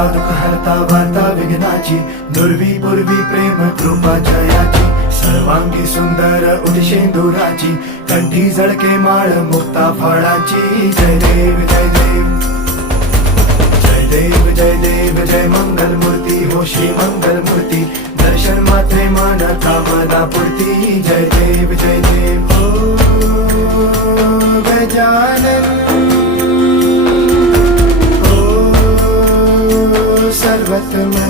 हरता दुःख हरता वार्ता विघ्नाची, दुर्वी पूर्वी प्रेम कृपा जयाची, सर्वांगी सुंदर उदिशेंदुराची, कंठी झळके माळ मुक्ता फळाची. जय देव जय देव जय देव जय देव जय मंगल मूर्ती हो श्री मंगल मूर्ती, दर्शन मात्रे मन कामना पूर्ती. जय देव जय देव हो गजानन हो सर्वतमन.